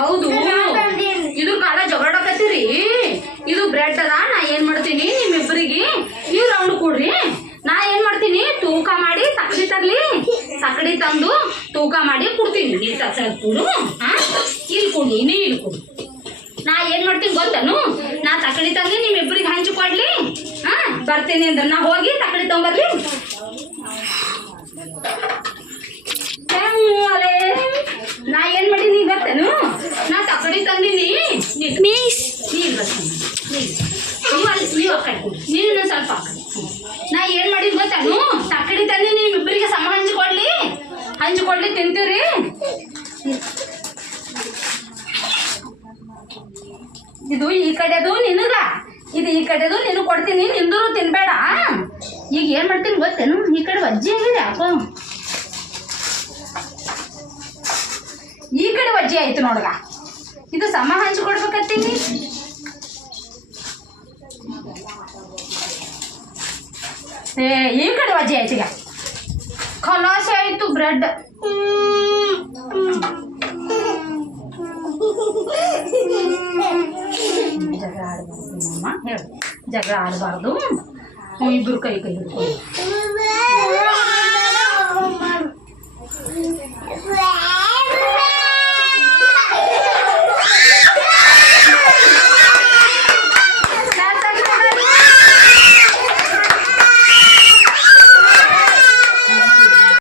ಹೌದು, ಇದು ಕಾಲ ಜಗಳಕತ್ತೀರಿ. ಇದು ಬ್ರೆಡ್ ಅದ. ನಾ ಏನ್ ಮಾಡ್ತೀನಿ, ನಿಮ್ಮಿಬ್ಬರಿಗೆ ನೀವು ರೌಂಡ್ ಕೊಡ್ರಿ. ನಾ ಏನ್ ಮಾಡ್ತೀನಿ, ತೂಕ ಮಾಡಿ ಸಕ್ಕಡಿ ತರ್ಲಿ. ಸಕ್ಕಡಿ ತಂದು ತೂಕ ಮಾಡಿ ಕೊಡ್ತೀನಿ. ನೀ ಕೊಡು, ಇಲ್ಲಿ ಕೊಡಿ, ನೀ ಇಲ್ಲಿ ಕೊಡು. ನಾ ಏನ್ ಮಾಡ್ತೀನಿ ಗೊತ್ತನು, ನಾ ಸಕ್ಕಡಿ ತಂದು ನಿಮ್ಮಿಬ್ಬರಿಗೆ ಹಂಚಿಕೊಡ್ಲಿ. ಬರ್ತೀನಿ ಅಂದ್ರೆ ನಾ ಹೋಗಿ ಸಕ್ಕಡಿ ತಗೊಂಬರ್ಲಿ. ನಾ ಏನ್ ಮಾಡೀನಿ ಗೊತ್ತೇನು, ನಾ ಸಕ್ಕಡಿ ತಂದೀನಿ. ನೀವು ಆ ಕಡೆ ಕೊಡಿ, ನೀನು ಸ್ವಲ್ಪ ಆ ಕಡೆ. ನಾ ಏನ್ ಮಾಡೀನಿ ಗೊತ್ತೇನು, ಸಕ್ಕಡಿ ತಂದು ನಿಮ್ಮಿಬ್ಬರಿಗೆ ಸಮ ಹಂಚಿಕೊಡ್ಲಿ ತಿಂತೀರಿ. ಇದು ಈ ಕಡೆದು ನಿನಗ, ಇದು ಈ ಕಡೆದು ನಿನಗೆ ಕೊಡ್ತೀನಿ. ನಿಂದರು ತಿನ್ಬೇಡ. ಈಗ ಏನ್ ಮಾಡ್ತೀನಿ ಗೊತ್ತೇನು, ಈ ಕಡೆ ಅಜ್ಜಿ ಆಗಿದೆ ಯಾಕೋ, ಈ ಕಡೆ ವಜ್ಜಿ ಆಯ್ತು ನೋಡ್ಗ. ಇದು ಸಮ ಹಂಚಿಕೊಡ್ಬೇಕತ್ತೀನಿ. ಈ ಕಡೆ ವಜ್ಜಿ ಆಯ್ತು. ಈಗ ಖಲಾಸೆ ಆಯ್ತು ಬ್ರೆಡ್. ಜಗಳ ಆಡಬಾರ್ದು ನಮ್ಮ, ಹೇಳು. ಜಗಳ ಆಡಬಾರ್ದು. ಇಬ್ರು ಕೈ ಹಿಡ್ಕೊಂಡು